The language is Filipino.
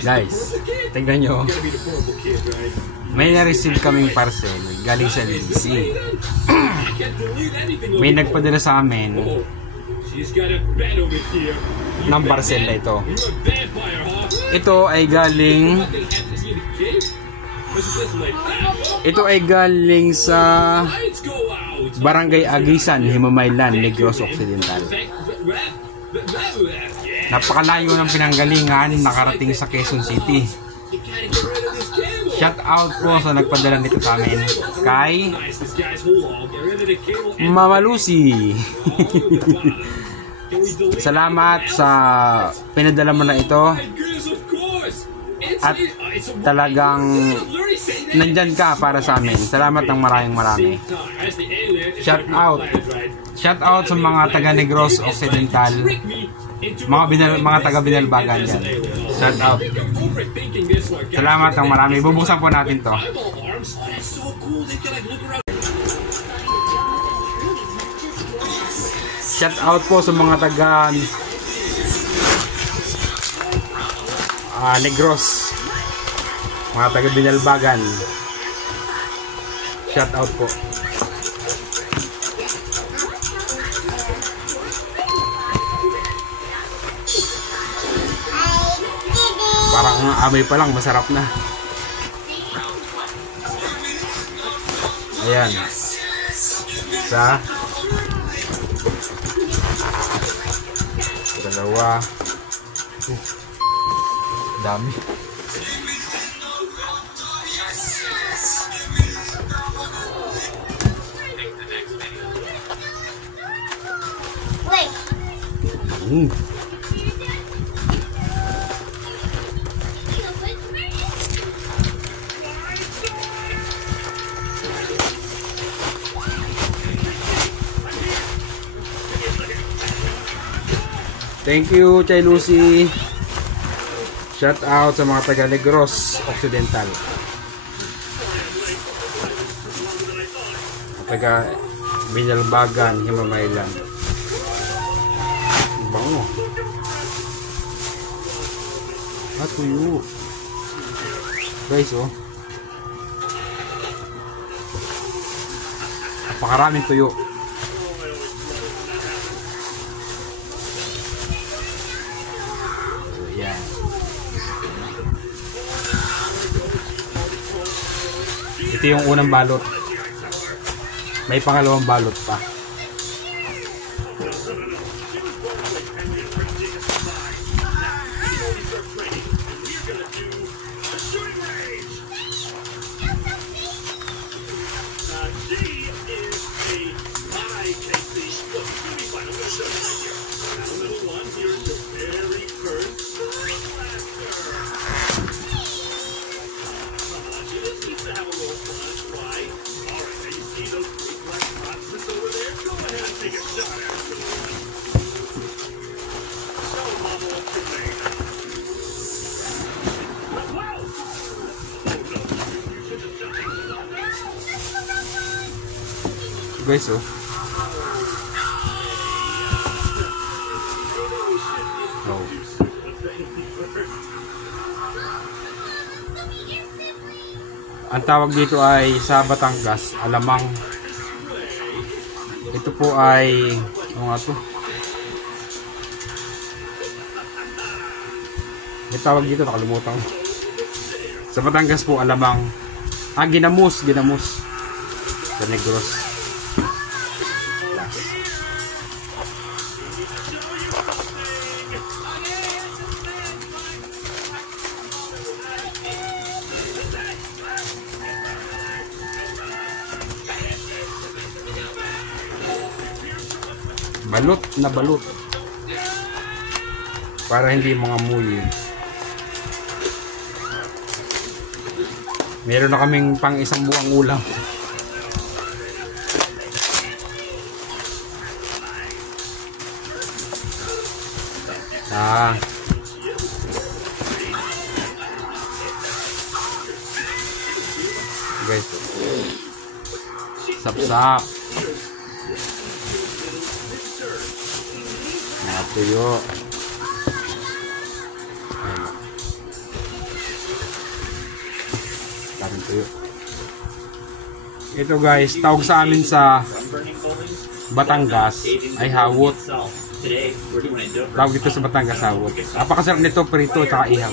Guys, tingnan nyo. May na-receive kaming parcel galing sa DC. May nagpadala sa amin ng parcel na ito. Ito ay galing sa Barangay Agisan, Himamaylan, Negros Occidental. Napakalayo ng pinanggalingan, nakarating sa Quezon City. Shout out po sa nagpadala nito sa amin kay Mama Lucy. Salamat sa pinadala mo na ito. At talagang nandyan ka para sa amin. Salamat ng marami. Shout out sa mga taga Negros Occidental, mga taga Binalbagan dyan. Shout out. Salamat ng marami. Bubuksan po natin to. Shout out po sa mga taga Negros, mga taga Binalbagan. Shout out po. Parang amoy pa lang masarap na. Ayan. Isa, dalawa, dami. Thank you, Chay Lucy. Shout out sa mga taga Negros Occidental, taga Binalbagan, Himamaylan. Bango. Tuyo. Guys, oh. Napakaraming tuyo. Ayan. Ito yung unang balot. May pangalawang balot pa. Guys, oh. Oh. Ang tawag dito ay sa Batangas, alamang. Ito po ay ano nga to? May tawag dito, nakalimutan. Sa Batangas po, alamang. Ginamus sa Negros. Balot na balot para hindi mga muyi. Meron na kaming pang isang buwang ulam. Guys, sap-sap. Tuyo. Parang tuyo. Ito guys, tawag sa amin sa Batangas ay hawot. Tawag ito sa Batangas hawot. Napakasarap nito, prito at ihaw.